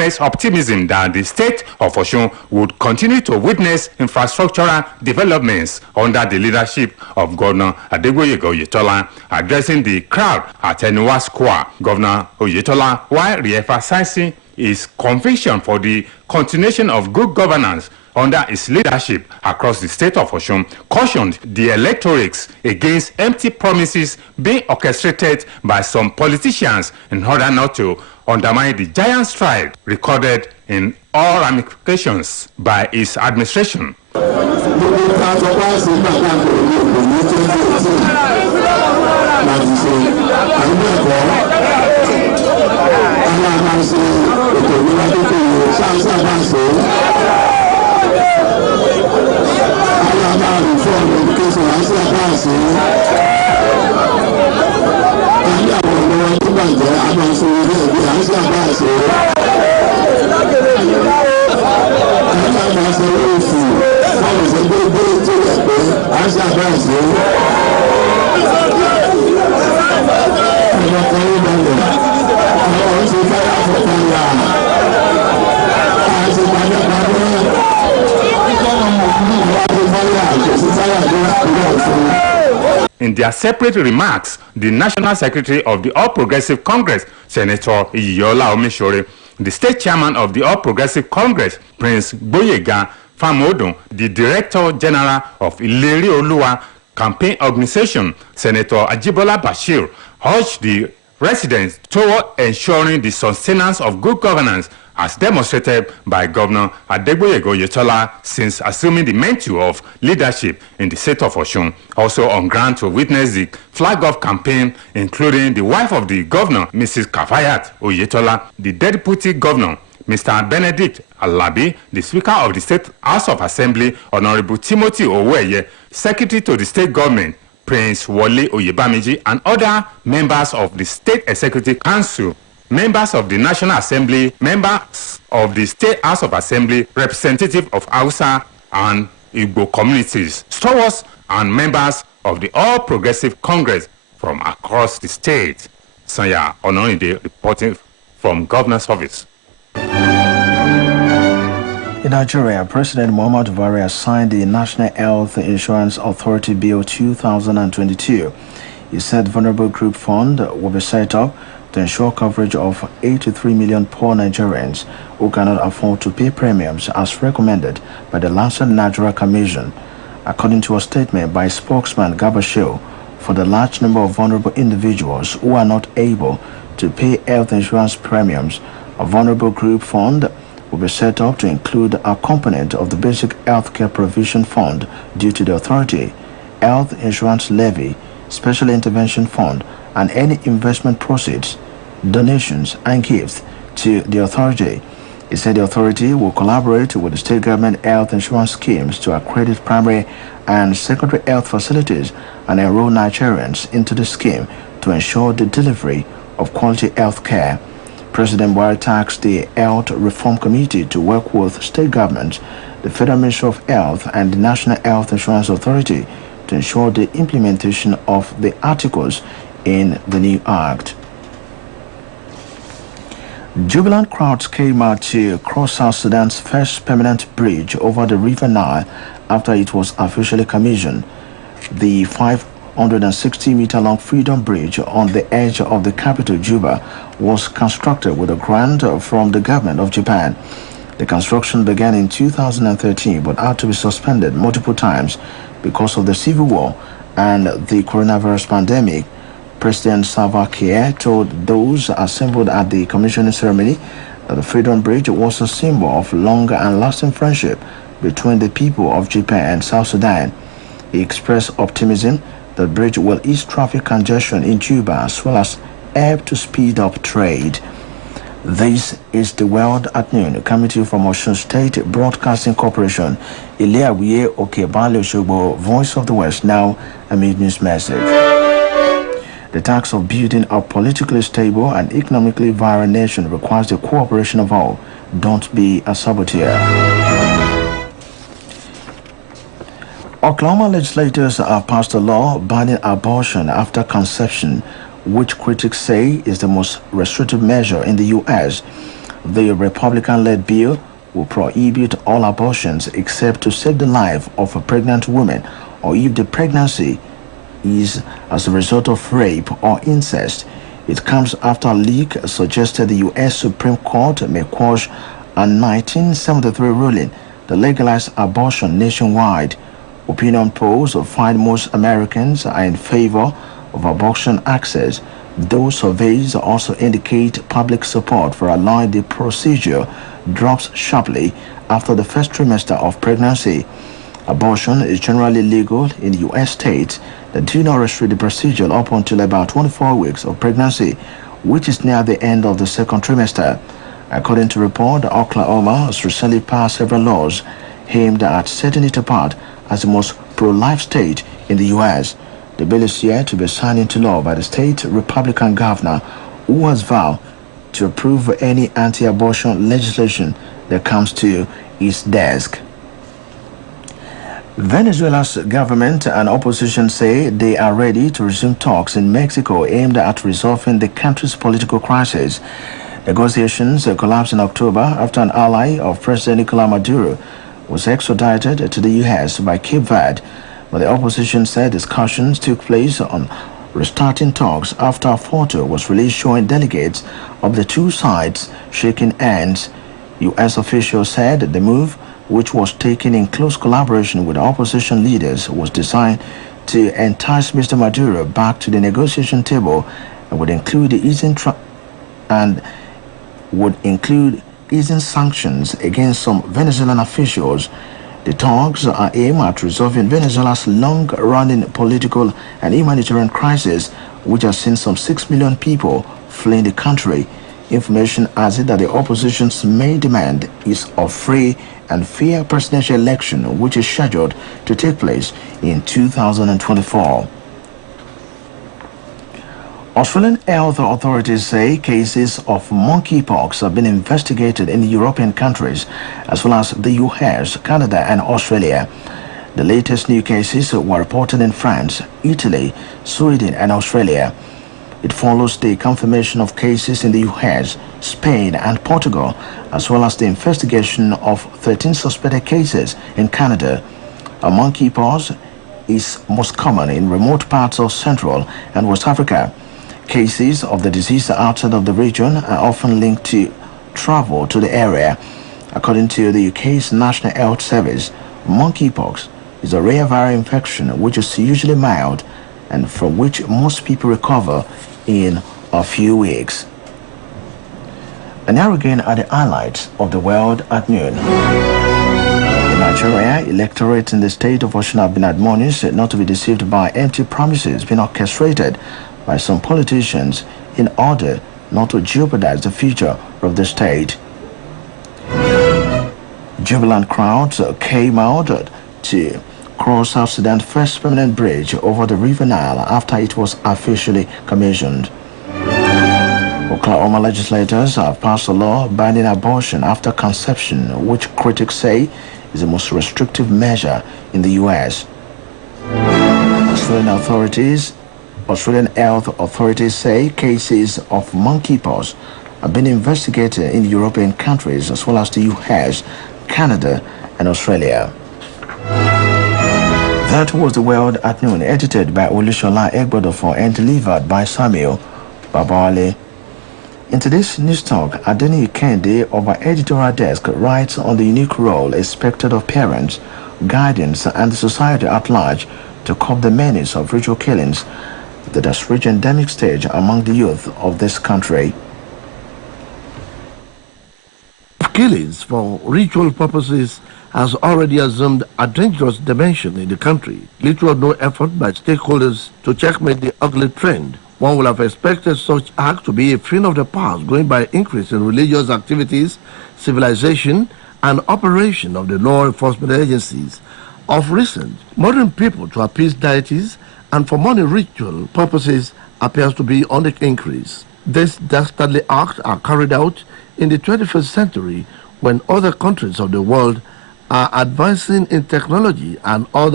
expressed optimism that the state of Osun would continue to witness infrastructural developments under the leadership of Governor Adegboyega Oyetola. Addressing the crowd at Eniwa Square, Governor Oyetola, while re-emphasizing his conviction for the continuation of good governance under his leadership across the state of Osun, cautioned the electorates against empty promises being orchestrated by some politicians in order not to undermine the giant stride recorded in all ramifications by his administration. In their separate remarks, the National Secretary of the All Progressive Congress, Senator Iyola Omishore, the State Chairman of the All Progressive Congress, Prince Gboyega Famodun, the Director General of Ileri Oluwa Campaign Organization, Senator Ajibola Bashir, urged the residents toward ensuring the sustenance of good governance as demonstrated by Governor Adegboyega Oyetola since assuming the mantle of leadership in the state of Osun. Also on ground to witness the flag-off campaign, including the wife of the governor, Mrs. Kafayat Oyetola, the deputy governor, Mr. Benedict Alabi, the Speaker of the State House of Assembly, Honorable Timothy Oweye, Secretary to the State Government, Prince Wole Oyebamiji, and other members of the State Executive Council, members of the National Assembly, members of the State House of Assembly, representatives of Hausa and Igbo communities, stewards and members of the All Progressive Congress from across the state. Sanya Onorinde reporting from Governor's Office. In Nigeria, President Muhammadu Buhari has signed the National Health Insurance Authority Bill 2022. He said vulnerable group fund will be set up to ensure coverage of 83 million poor Nigerians who cannot afford to pay premiums as recommended by the Lancet Nigeria Commission. According to a statement by spokesman Gabashew, for the large number of vulnerable individuals who are not able to pay health insurance premiums, a vulnerable group fund will be set up to include a component of the basic healthcare provision fund due to the authority, health insurance levy, special intervention fund, and any investment proceeds, donations, and gifts to the authority. He said the authority will collaborate with the state government health insurance schemes to accredit primary and secondary health facilities and enroll Nigerians into the scheme to ensure the delivery of quality health care. President Buhari tasked the Health Reform Committee to work with state governments, the Federal Ministry of Health, and the National Health Insurance Authority to ensure the implementation of the articles in the new act. Jubilant crowds came out to cross South Sudan's first permanent bridge over the River Nile after it was officially commissioned. The 560-meter-long Freedom Bridge on the edge of the capital, Juba, was constructed with a grant from the government of Japan. The construction began in 2013 but had to be suspended multiple times because of the civil war and the coronavirus pandemic. President Salva Kiir told those assembled at the commissioning ceremony that the Freedom Bridge was a symbol of longer and lasting friendship between the people of Japan and South Sudan. He expressed optimism that the bridge will ease traffic congestion in Juba as well as help to speed up trade. This is the World at Noon, coming to you from Osun State Broadcasting Corporation. Iliawiye Okebale Oshogbo, Voice of the West, now a mid-news message. The task of building a politically stable and economically vibrant nation requires the cooperation of all. Don't be a saboteur. Oklahoma legislators have passed a law banning abortion after conception, which critics say is the most restrictive measure in the U.S. The Republican-led bill will prohibit all abortions except to save the life of a pregnant woman or if the pregnancy is as a result of rape or incest. It comes after a leak suggested the U.S. Supreme Court may quash a 1973 ruling that legalized abortion nationwide. Opinion polls find most Americans are in favor of abortion access. Those surveys also indicate public support for allowing the procedure drops sharply after the first trimester of pregnancy. Abortion is generally legal in U.S. states that do not restrict the procedure up until about 24 weeks of pregnancy, which is near the end of the second trimester. According to report, Oklahoma has recently passed several laws aimed at setting it apart as the most pro-life state in the U.S. The bill is yet to be signed into law by the state Republican governor, who has vowed to approve any anti-abortion legislation that comes to his desk. Venezuela's government and opposition say they are ready to resume talks in Mexico aimed at resolving the country's political crisis. Negotiations collapsed in October after an ally of President Nicolás Maduro was extradited to the U.S. by Cape Verde, but the opposition said discussions took place on restarting talks after a photo was released showing delegates of the two sides shaking hands. U.S. officials said the move, which was taken in close collaboration with opposition leaders, was designed to entice Mr. Maduro back to the negotiation table and would include easing sanctions against some Venezuelan officials. The talks are aimed at resolving Venezuela's long-running political and humanitarian crisis, which has seen some 6 million people fleeing the country. Information has it that the opposition's main demand is a free and fair presidential election, which is scheduled to take place in 2024. Australian health authorities say cases of monkeypox have been investigated in European countries as well as the US, Canada and Australia. The latest new cases were reported in France, Italy, Sweden and Australia. It follows the confirmation of cases in the US, Spain and Portugal, as well as the investigation of 13 suspected cases in Canada. Monkeypox is most common in remote parts of Central and West Africa. Cases of the disease outside of the region are often linked to travel to the area. According to the UK's National Health Service, monkeypox is a rare viral infection which is usually mild and from which most people recover in a few weeks. And now again are the highlights of the world at noon. In Nigeria, electorates in the state of Osun have been admonished not to be deceived by empty promises being orchestrated by some politicians in order not to jeopardize the future of the state. Jubilant crowds came out to cross South Sudan's first permanent bridge over the River Nile after it was officially commissioned. Oklahoma legislators have passed a law banning abortion after conception, which critics say is the most restrictive measure in the U.S. Australian health authorities say cases of monkeypox have been investigated in European countries as well as the US, Canada, and Australia. That was the World at Noon, edited by Olusola Egbodofor and delivered by Samuel Babale. In today's news talk, Adeni Kende of our editorial desk writes on the unique role expected of parents, guardians, and the society at large to curb the menace of ritual killings that has reached endemic stage among the youth of this country. Killings for ritual purposes has already assumed a dangerous dimension in the country. Little or no effort by stakeholders to checkmate the ugly trend. One would have expected such acts to be a thing of the past, going by increase in religious activities, civilization, and operation of the law enforcement agencies. Of recent, murdering people to appease deities and for money ritual purposes appears to be on the increase. These dastardly acts are carried out in the 21st century when other countries of the world are advancing in technology and other